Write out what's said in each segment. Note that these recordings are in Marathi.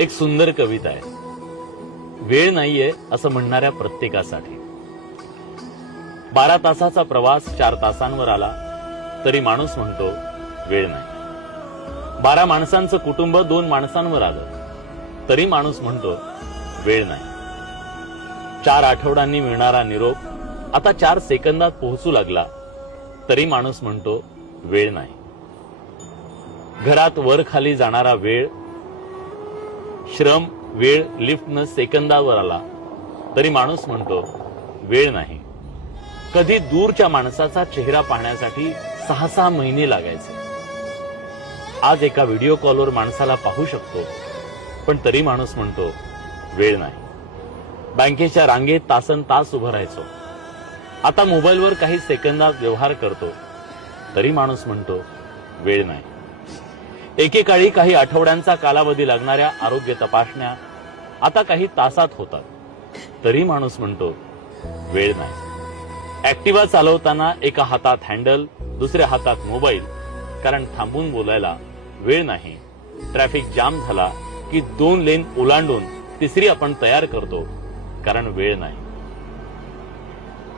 एक सुंदर कविता आहे, वेळ नाहीये असं म्हणणाऱ्या प्रत्येकासाठी. 12 तासाचा प्रवास 4 तासांवर आला तरी माणूस म्हणतो वेळ नाही. 12 माणसांचं कुटुंब 2 माणसांवर आलं तरी माणूस म्हणतो वेळ नाही. 4 आठवड्यांनी मिळणारा निरोप आता 4 सेकंदात पोहोचू लागला तरी माणूस म्हणतो वेळ नाही. घरात वर खाली जाणारा वेळ, श्रम, वेळ लिफ्टनं सेकंदावर आला तरी माणूस म्हणतो वेळ नाही. कधी दूरच्या माणसाचा चेहरा पाहण्यासाठी 6-6 महिने लागायचे. आज एका व्हिडिओ कॉलवर माणसाला पाहू शकतो, पण तरी माणूस म्हणतो वेळ नाही. बँकेच्या रांगेत तासनतास उभं राहायचो, आता मोबाईलवर काही सेकंदात व्यवहार करतो तरी माणूस म्हणतो वेळ नाही. एकेकाळी काही आठवड्यांचा कालावधी लागणाऱ्या आरोग्य तपासण्या आता काही तासात होतात तरी माणूस म्हणतो वेळ नाही. ऍक्टिव्हा चालवताना एका हातात हँडल, दुसऱ्या हातात मोबाईल, कारण थांबून बोलायला वेळ नाही. ट्रॅफिक जाम झाला की 2 लेन ओलांडून तिसरी आपण तयार करतो, कारण वेळ नाही.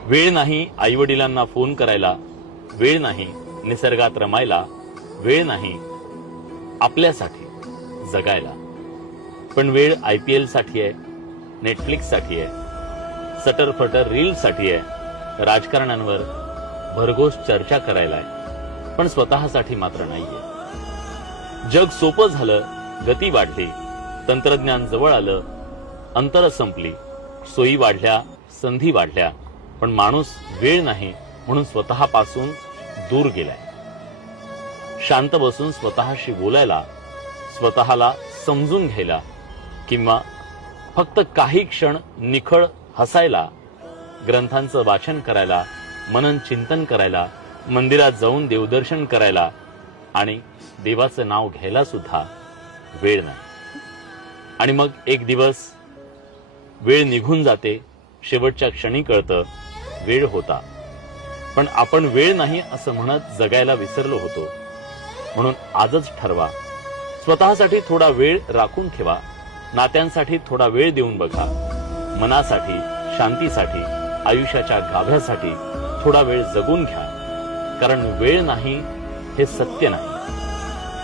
वेळ नाही आई वडिलांना फोन करायला, वेळ नाही निसर्गात रमायला, वेळ नाही आपल्यासाठी जगायला. पण वेळ IPL साठी आहे, नेटफ्लिक्स साठी आहे, सटरफटर रील साठी आहे, राजकारण्यांवर भरघोस चर्चा करायला आहे, पण स्वतःसाठी मात्र नाहीये. जग सोपं झालं, गती वाढली, तंत्रज्ञान जवळ आलं, अंतर संपली, सोयी वाढल्या, संधी वाढल्या, पण माणूस वेळ नाही म्हणून स्वतःपासून दूर गेलाय. शांत बसून स्वतःशी बोलायला, स्वतःला समजून घ्यायला, किंवा फक्त काही क्षण निखळ हसायला, ग्रंथांचं वाचन करायला, मनन चिंतन करायला, मंदिरात जाऊन देवदर्शन करायला आणि देवाचं नाव घ्यायला सुद्धा वेळ नाही. आणि मग एक दिवस वेळ निघून जाते, शेवटच्या क्षणी कळतं वेळ होता, पण आपण वेळ नाही असं म्हणत जगायला विसरलो होतो. म्हणून आजच ठरवा, स्वतःसाठी थोडा वेळ राखून ठेवा, नात्यांसाठी थोडा वेळ देऊन बघा, मनासाठी, शांतीसाठी, आयुष्याच्या गाभ्यासाठी थोडा वेळ जगून घ्या. कारण वेळ नाही हे सत्य नाही,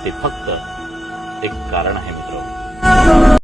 ते फक्त एक कारण आहे मित्र.